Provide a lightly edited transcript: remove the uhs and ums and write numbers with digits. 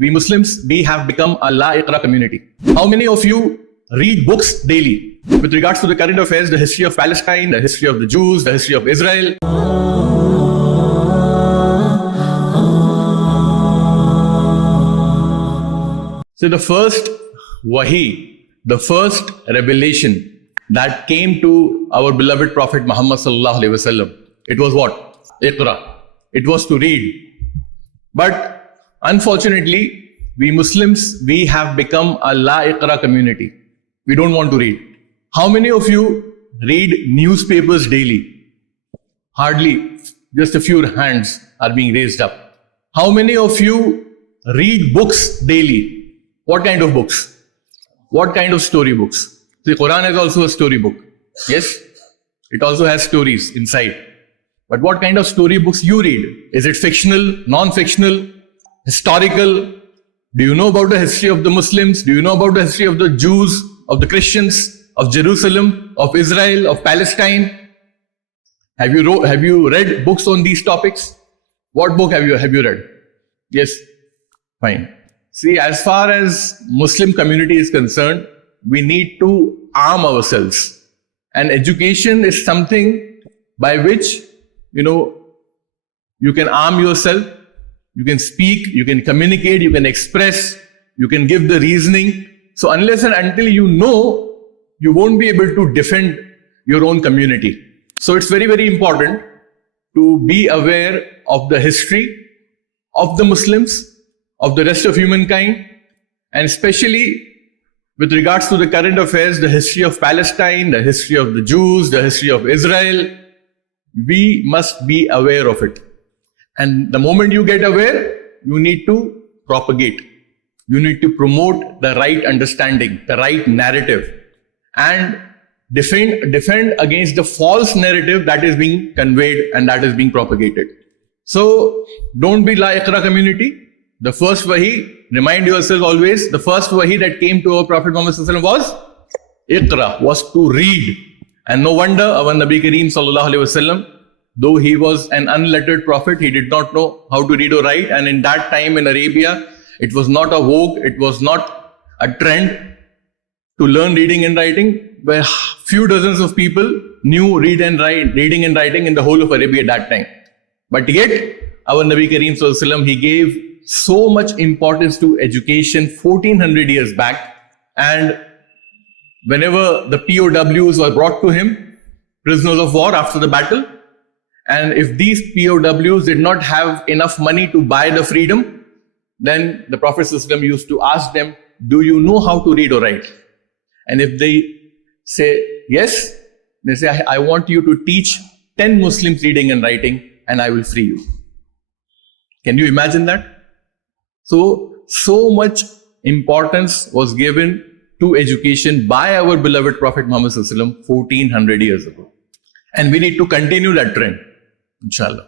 we Muslims, we have become a La Iqra community. How many of you read books daily with regards to the current affairs, the history of Palestine, the history of the Jews, the history of Israel? So the first wahi, the first revelation that came to our beloved Prophet Muhammad sallallahu alaihi wasallam, it was what? Iqra. It was to read. But unfortunately, we Muslims, we have become a La Iqra community. We don't want to read. How many of you read newspapers daily? Hardly, just a few hands are being raised up. How many of you read books daily? What kind of books? What kind of story books? The Quran is also a story book. Yes, it also has stories inside. But what kind of story books you read? Is it fictional, non-fictional, historical? Do you know about the history of the Muslims? Do you know about the history of the Jews, of the Christians, of Jerusalem, of Israel, of Palestine? Have you read books on these topics? What book have you read? Yes, fine. See, as far as Muslim community is concerned, we need to arm ourselves. And education is something by which, you can arm yourself, you can speak, you can communicate, you can express, you can give the reasoning. So unless and until you know, you won't be able to defend your own community. So it's very, very important to be aware of the history of the Muslims, of the rest of humankind, and especially with regards to the current affairs, the history of Palestine, the history of the Jews, the history of Israel. We must be aware of it. And the moment you get aware, you need to propagate. You need to promote the right understanding, the right narrative, and defend against the false narrative that is being conveyed and that is being propagated. So don't be La Iqra community. The first wahi, remind yourself always, the first wahi that came to our Prophet Muhammad was Iqra, was to read. And no wonder our Nabi Kareem sallallahu alaihi wasallam, though he was an unlettered prophet, he did not know how to read or write. And in that time in Arabia, it was not a vogue, it was not a trend to learn reading and writing, where few dozens of people knew reading and writing in the whole of Arabia at that time. But yet, our Nabi Kareem sallallahu alaihi wasallam, he gave so much importance to education 1400 years back, and whenever the POWs were brought to him, prisoners of war after the battle, and if these POWs did not have enough money to buy the freedom, then the Prophet ﷺ used to ask them, do you know how to read or write? And if they say yes, they say, I want you to teach 10 Muslims reading and writing and I will free you. Can you imagine that? So much importance was given to education by our beloved Prophet Muhammad ﷺ 1400 years ago. And we need to continue that trend, inshallah.